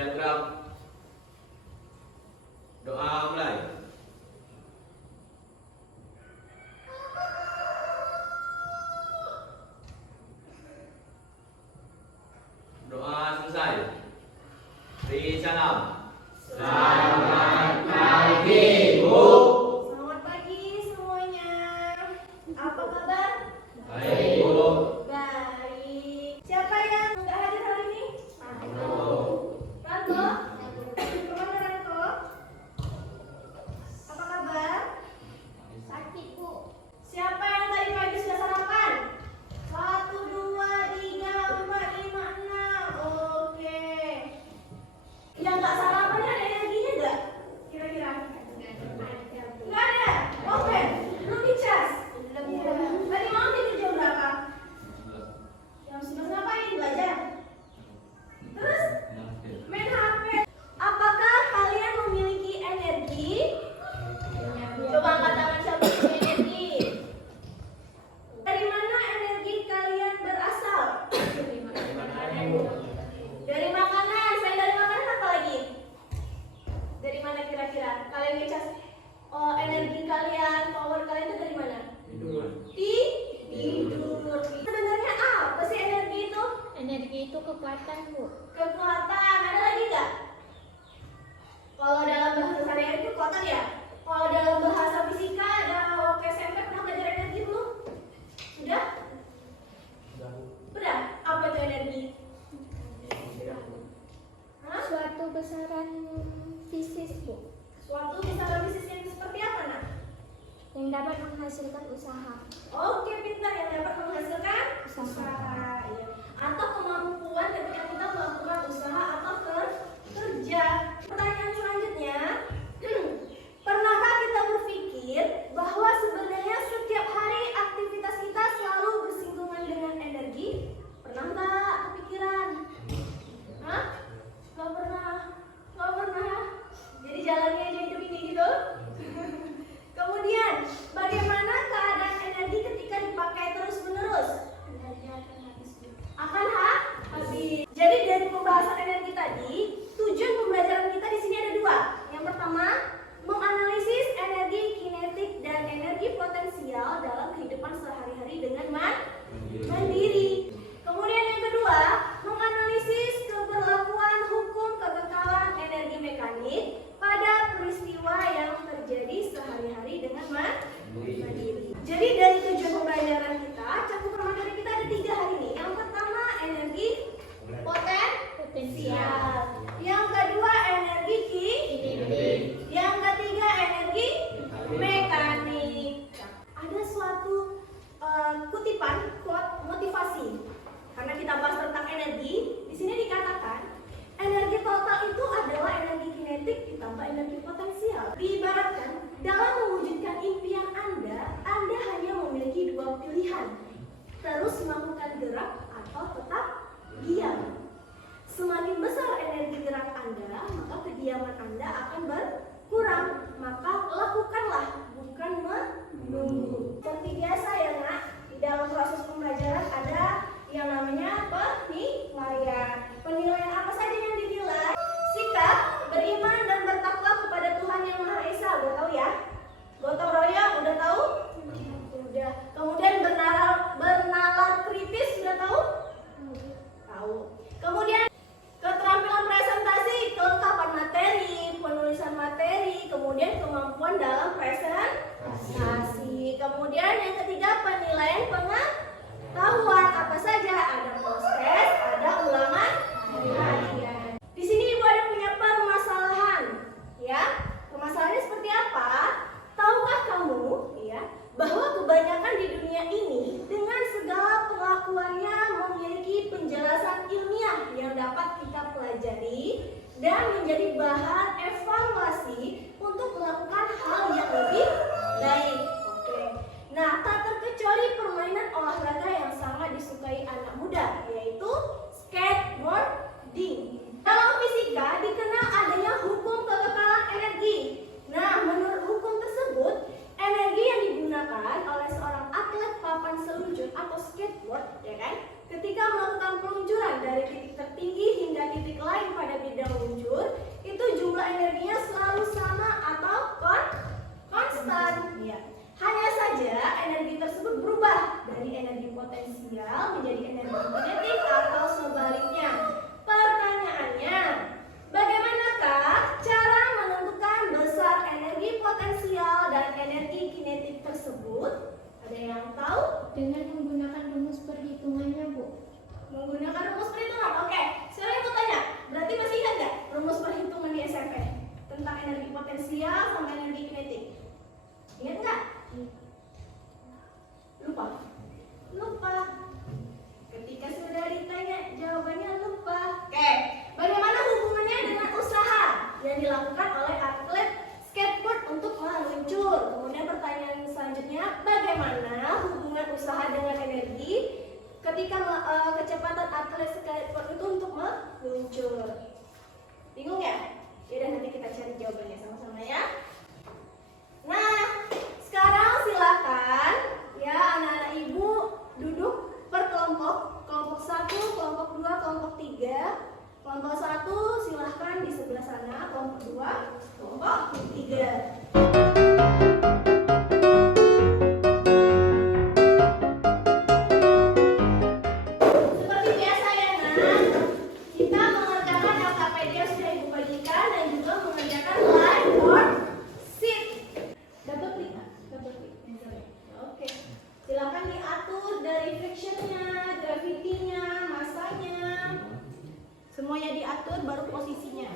Chandra, doa mulai. Doa selesai. Beri salam. Selamat pagi, Bu. Selamat pagi semuanya. Apa kabar? Baik, Bu. Baik. Siapa yang nggak hadir hari ini? Ranto. Kemana Ranto? Apa kabar? Sakit, Bu. Siapa yang tadi pagi sudah sarapan? 1, 2, 3, 4, 5, 6. Oke. Yang nggak sarapan ada energinya nggak? Kira-kira? Nggak ada. Oke. Belum dicas. Tadi malam tidur jam berapa? Jam 11 ngapain? Belajar. Terus main HP. Apakah kalian memiliki energi? Coba angkat tangan siapa yang punya energi. Dari mana energi kalian berasal? Dari makanan. Selain dari makanan apa lagi? Dari mana kira-kira? Kalian ngecas energi kalian, power kalian itu dari mana? Tidur. Sebenarnya apa sih energi itu? Energi itu kekuatan, Bu. Kekuatan. Ada lagi nggak? Kalau dalam bahasa sehari-hari itu kekuatan ya. Kalau dalam bahasa fisika ada waktu SMP pernah belajar energi belum? Sudah? Udah. Apa itu energi? Hah? Suatu besaran fisis, Bu, Suatu besaran bisnis yang seperti apa, nak? yang dapat menghasilkan usaha. Oke, pintar, yang dapat menghasilkan usaha. Iya. Atau kemampuan ketika kita melakukan usaha atau kerja. Pertanyaan selanjutnya, pernahkah kita berpikir bahwa sebenarnya setiap hari aktivitas kita selalu bersinggungan dengan energi? Pernah nggak kepikiran? Hah? Nggak pernah. Nggak pernah. Jadi jalannya aja hidup ini gitu. Kemudian, bagaimana keadaan energi ketika dipakai terus-menerus? muncul. Bingung ya? Yaudah nanti kita cari jawabannya sama-sama ya. Nah, sekarang silakan ya anak-anak ibu duduk per kelompok. Kelompok 1, kelompok 2, kelompok 3. Kelompok 1 silahkan di sebelah sana. Kelompok 2, kelompok 3. Seperti biasa ya nak, kita mengerjakan LKPD yang sudah ibu bagikan dan juga mengerjakan live worksheet. Double klik, double klik. Oke, silakan diatur dari frictionnya, gravity-nya, masanya, semuanya diatur baru posisinya.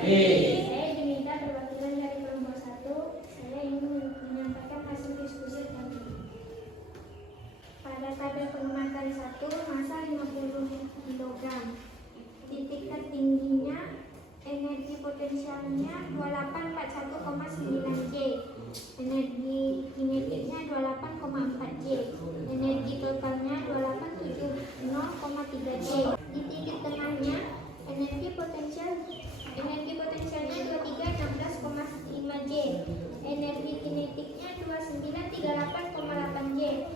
Saya diminta perwakilan dari kelompok 1. Saya ingin menyampaikan hasil diskusi tadi. Pada tabel penguatan 1, massa 50 kg. Titik tertingginya energi potensialnya 2841,9 J. Energi kinetiknya 28,4 J. Energi totalnya 2870,3 J. Di titik tengahnya energi potensialnya 2316,5 J. Energi kinetiknya 2938,8 J.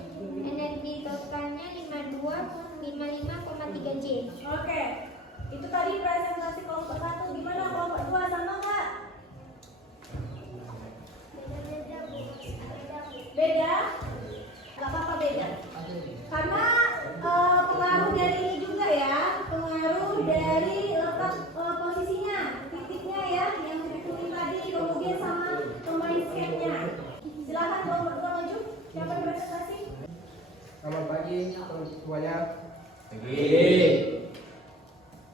Energi totalnya 5255,3 J. Oke, itu tadi presentasi kelompok 1. Gimana kelompok 2, sama nggak? Beda? Gak apa-apa beda. Karena pengaruh dari ini juga ya, pengaruh dari letak posisinya, titiknya ya, yang ditulis tadi, kemudian sama pemain skate-nya. Silakan kelompok 2 maju. Siapa yang presentasi? Selamat pagi semuanya. Pagi.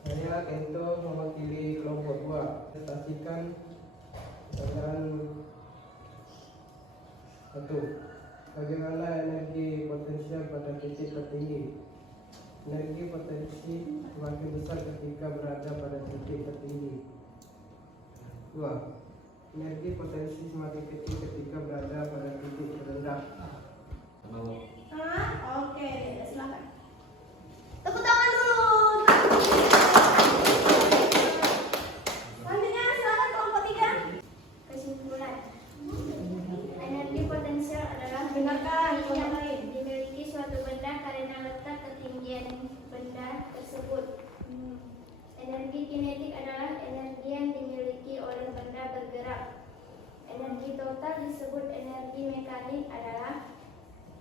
Saya Kento mewakili kelompok 2. Presentasikan pelajaran 1. Bagaimana energi potensial pada titik tertinggi? Energi potensi semakin besar ketika berada pada titik tertinggi. 2. Energi potensi semakin kecil ketika berada pada titik terendah. Oke, silakan. Tepuk tangan dulu. Selanjutnya silakan kelompok 3. Kesimpulan. Energi potensial adalah Dengarkan energi kelompok yang lain. dimiliki suatu benda karena letak ketinggian benda tersebut. Energi kinetik adalah energi yang dimiliki oleh benda bergerak. Energi total disebut energi mekanik adalah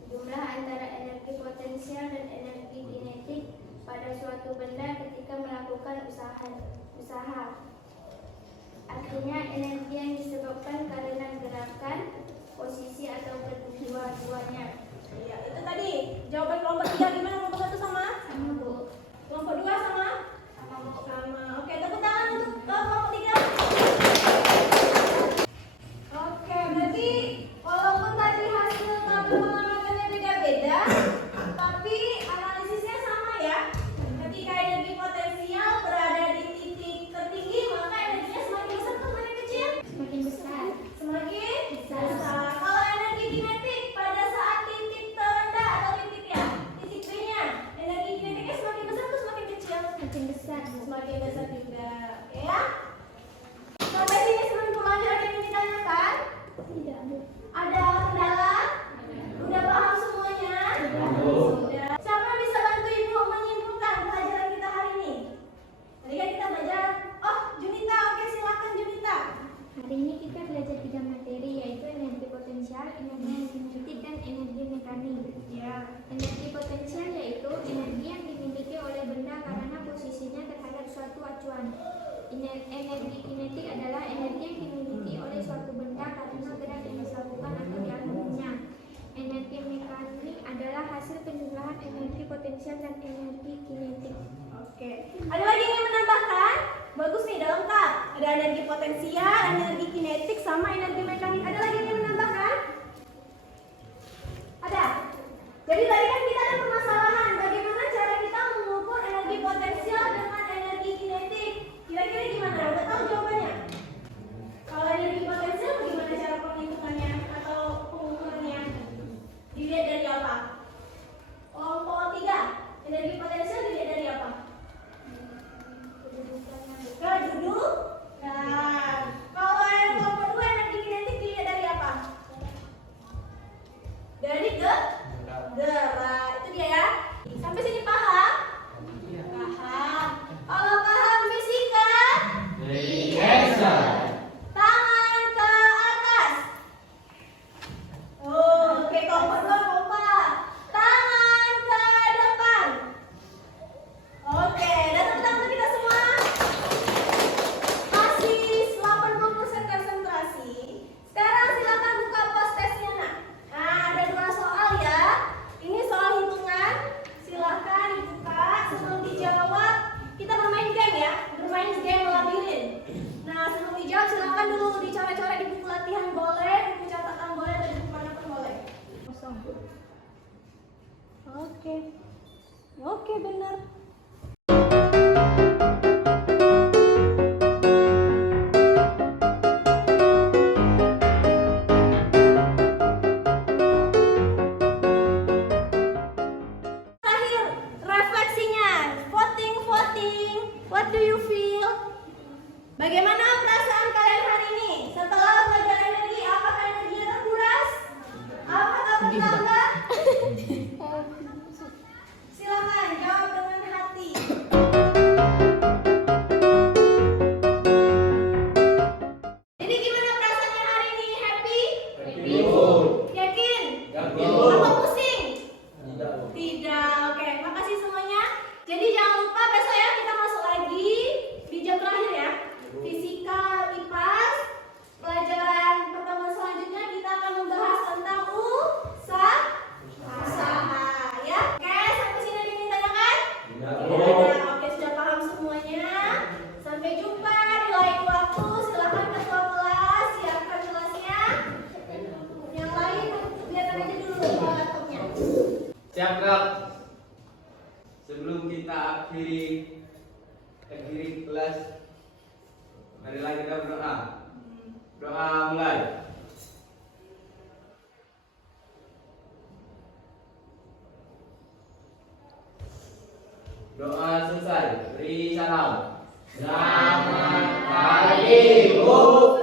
jumlah antara energi potensial dan energi kinetik pada suatu benda ketika melakukan usaha. Artinya energi yang disebabkan karena gerakan, posisi atau kedua-duanya. Ya, itu tadi jawaban kelompok 3. Gimana kelompok 1 sama? Sama Bu. Kelompok 2 sama? Sama. Oke, tepuk tangan untuk kelompok 3. Oke, berarti walaupun tadi hasil tabel pengamatannya beda-beda, tapi analisisnya sama ya. Ketika energi potensial berada di titik tertinggi, maka energinya semakin besar atau semakin kecil? Semakin besar. Semakin besar. Kalau energi kinetik pada saat titik terendah atau titik ya, titik B-nya, energi kinetiknya semakin besar atau semakin kecil? Semakin besar. Semakin besar juga, ya. Sampai sini sebelum pembelajaran ada yang ditanyakan? Tidak, Bu. Ada kendala? Udah paham semuanya? Sudah. Siapa yang bisa bantu ibu menyimpulkan pelajaran kita hari ini? Tadi kan kita belajar. Oh, Junita, oke silakan Junita. Hari ini kita belajar 3 materi, yaitu energi potensial, energi kinetik, dan energi mekanik. Ya. Energi potensial yaitu energi yang dimiliki oleh benda karena posisinya terhadap suatu acuan. Energi kinetik adalah energi yang dimiliki oleh suatu benda karena gerak yang dilakukan atau dialaminya. Energi mekanik adalah hasil penjumlahan bergerak. Itu dia ya. Sampai sini paham? Paham. Kalau paham fisika, tangan ke atas. Oke, kompak dong, kompak. Tangan ke depan. Oke, dan tepuk tangan kita semua. Masih 80% konsentrasi. Sekarang silakan buka pos tesnya, nak. Nah, ada 2 soal ya. Ini soal hitungan. Silakan dibuka. Sebelum dijawab, kita bermain game ya. Bermain game labirin. Nah, sebelum dijawab, silakan dulu dicoret-coret di buku latihan boleh, buku catatan boleh, dan buku manapun boleh. Kosong. Oke. Oke, benar. Terakhir, refleksinya. Voting. What do you feel? Bagaimana perasaan kalian hari ini? Setelah belajar energi, apakah energinya terkuras? Apakah bertambah? Silakan jawab dengan hati. Jadi gimana perasaannya hari ini? Happy? Yakin? Atau pusing? Tidak. Oke, makasih semuanya. Jadi jangan lupa besok ya kita masuk lagi di jam terakhir ya. Fisika, IPAS. Pelajaran pertemuan selanjutnya kita akan membahas tentang usaha. Ya. Oke, sampai sini ada yang ditanyakan? Oke, sudah paham semuanya. Sampai jumpa di lain waktu. Silakan ketua kelas siapkan kelasnya. Yang lain biarkan aja dulu bawa laptopnya. Siap, Kak. Sebelum kita akhiri kelas, marilah kita berdoa. Doa mulai. Doa selesai. Beri salam. Selamat pagi, Bu.